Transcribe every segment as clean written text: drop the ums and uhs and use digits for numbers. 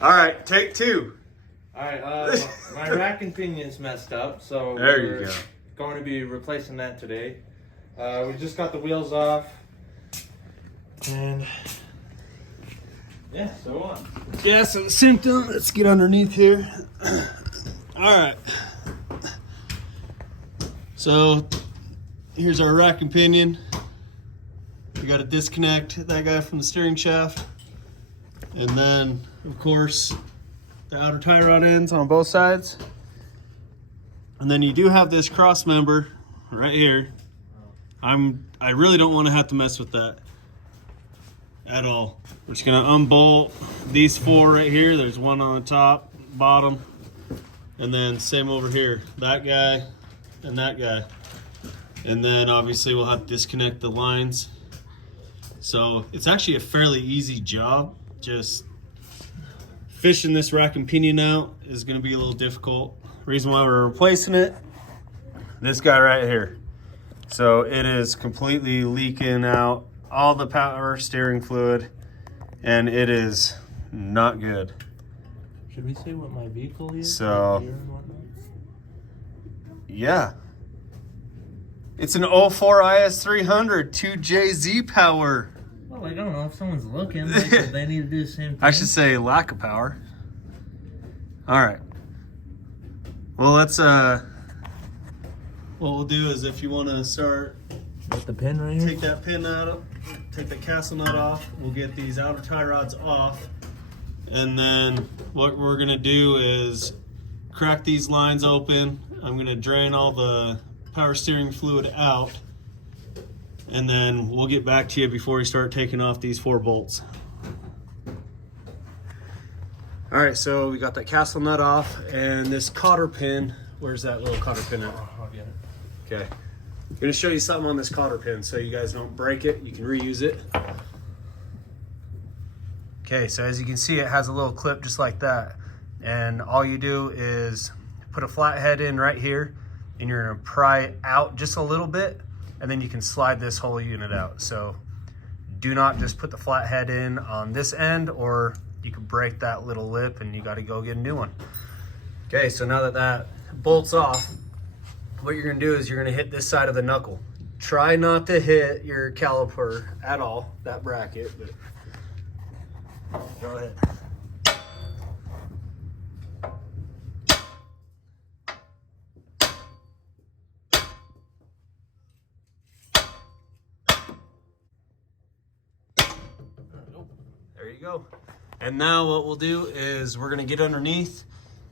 All right, take two. All right, my rack and pinion's messed up, so there we're you go. Going to be replacing that today. We just got the wheels off, and yeah, so on. Yeah, so symptom. Let's get underneath here. All right. So here's our rack and pinion. We got to disconnect that guy from the steering shaft, and then of course the outer tie rod ends on both sides. And then you do have this cross member right here. I really don't want to have to mess with that at all. We're just gonna unbolt these four right here. There's one on the top, bottom, and then same over here. That guy and that guy. And then obviously we'll have to disconnect the lines. So it's actually a fairly easy job. Just fishing this rack and pinion out is gonna be a little difficult. Reason why we're replacing it, this guy right here. So it is completely leaking out all the power steering fluid, and it is not good. Should we say what my vehicle is? So, yeah. It's an 04 is300 2JZ power. Well, like, I don't know if someone's looking, like, if they need to do the same thing. I should say lack of power. All right. Well, let's, what we'll do is if you want to start, with the pin right here? take that pin out, take the castle nut off. We'll get these outer tie rods off. And then what we're gonna do is crack these lines open. I'm gonna drain all the power steering fluid out. And then we'll get back to you before we start taking off these 4 bolts. All right, so we got that castle nut off, and this cotter pin, where's that little cotter pin at? I'll get it. Okay. I'm gonna show you something on this cotter pin so you guys don't break it. You can reuse it. Okay, so as you can see, it has a little clip just like that. And all you do is put a flathead in right here, and you're gonna pry it out just a little bit, and then you can slide this whole unit out. So do not just put the flathead in on this end, or you could break that little lip and you gotta go get a new one. Okay, so now that that bolts off, what you're gonna do is you're gonna hit this side of the knuckle. Try not to hit your caliper at all, that bracket, but go ahead. There you go. And now what we'll do is we're gonna get underneath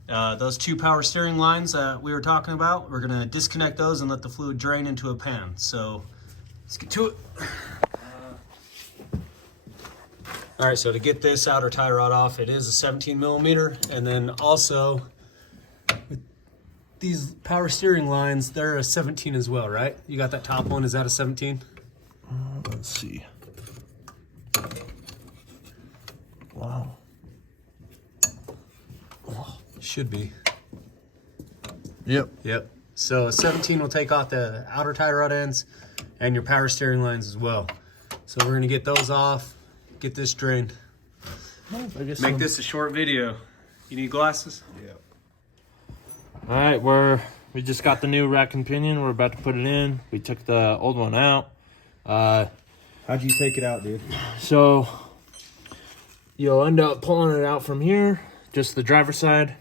those 2 power steering lines that we were talking about. We're gonna disconnect those and let the fluid drain into a pan. So let's get to it. All right, so to get this outer tie rod off, it is a 17 millimeter. And then also these power steering lines, they're a 17 as well, right? You got that top one, is that a 17? Let's see. Wow. Oh, should be. Yep. Yep. So a 17 will take off the outer tie rod ends and your power steering lines as well. So we're gonna get those off, get this drained. Make this a short video. You need glasses? Yep. All right, we just got the new rack and pinion. We're about to put it in. We took the old one out. How'd you take it out, dude? So you'll end up pulling it out from here, just the driver's side.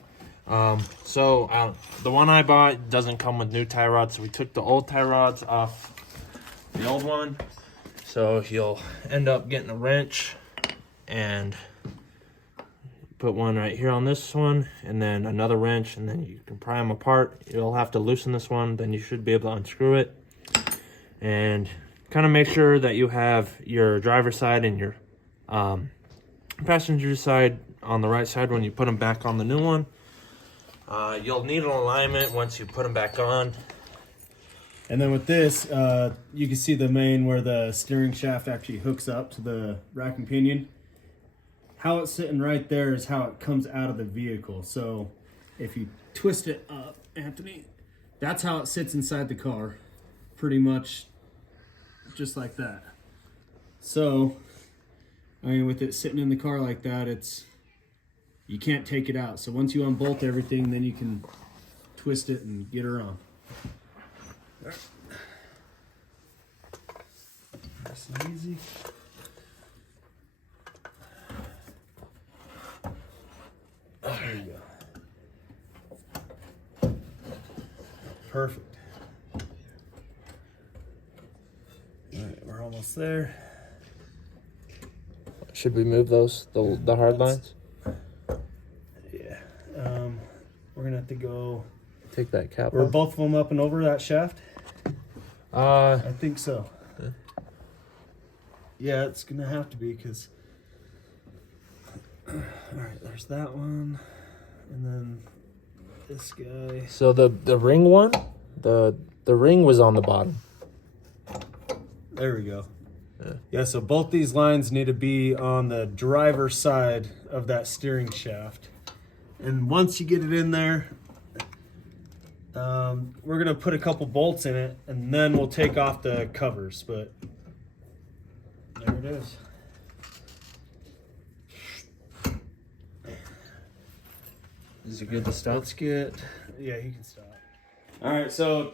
The one I bought doesn't come with new tie rods, so we took the old tie rods off the old one. So you'll end up getting a wrench and put one right here on this one, and then another wrench, and then you can pry them apart. You'll have to loosen this one, then you should be able to unscrew it. And kind of make sure that you have your driver's side and your passenger side on the right side when you put them back on the new one. You'll need an alignment once you put them back on. And then with this, you can see the main where the steering shaft actually hooks up to the rack and pinion. How it's sitting right there is how it comes out of the vehicle. So if you twist it up, Anthony, that's how it sits inside the car. Pretty much just like that. So I mean, with it sitting in the car like that, you can't take it out. So once you unbolt everything, then you can twist it and get her on. Nice and easy. There you go. Perfect. All right, we're almost there. Should we move those, the hard lines? Yeah. We're gonna have to go. Take that cap Were off? both of them up and over that shaft? I think so. Yeah, it's gonna have to be because. All right, there's that one, and then this guy. So the ring one, the ring was on the bottom. There we go. Yeah, so both these lines need to be on the driver's side of that steering shaft. And once you get it in there, we're gonna put a couple bolts in it, and then we'll take off the covers. But there it is. Is it good to stop? Let's get. Yeah, you can stop. All right, so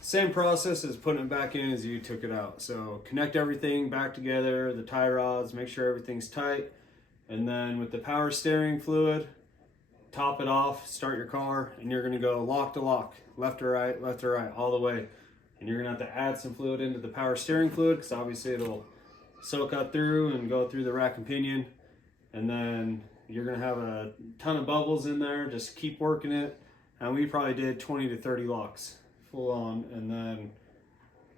same process as putting it back in as you took it out. So connect everything back together, the tie rods, make sure everything's tight, and then with the power steering fluid, top it off, start your car, and you're gonna go lock to lock, left to right, all the way. And you're gonna have to add some fluid into the power steering fluid because obviously it'll soak up through and go through the rack and pinion. And then you're gonna have a ton of bubbles in there, just keep working it. And we probably did 20 to 30 locks full on, and then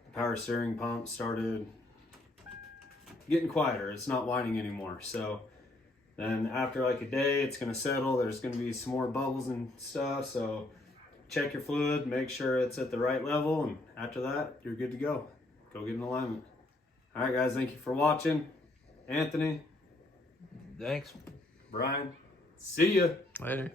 the power steering pump started getting quieter. It's not whining anymore. So then after like a day, it's gonna settle. There's gonna be some more bubbles and stuff. So check your fluid, make sure it's at the right level, and after that, you're good to go. Go get an alignment. All right, guys, thank you for watching. Anthony. Thanks. Brian. See ya. Later.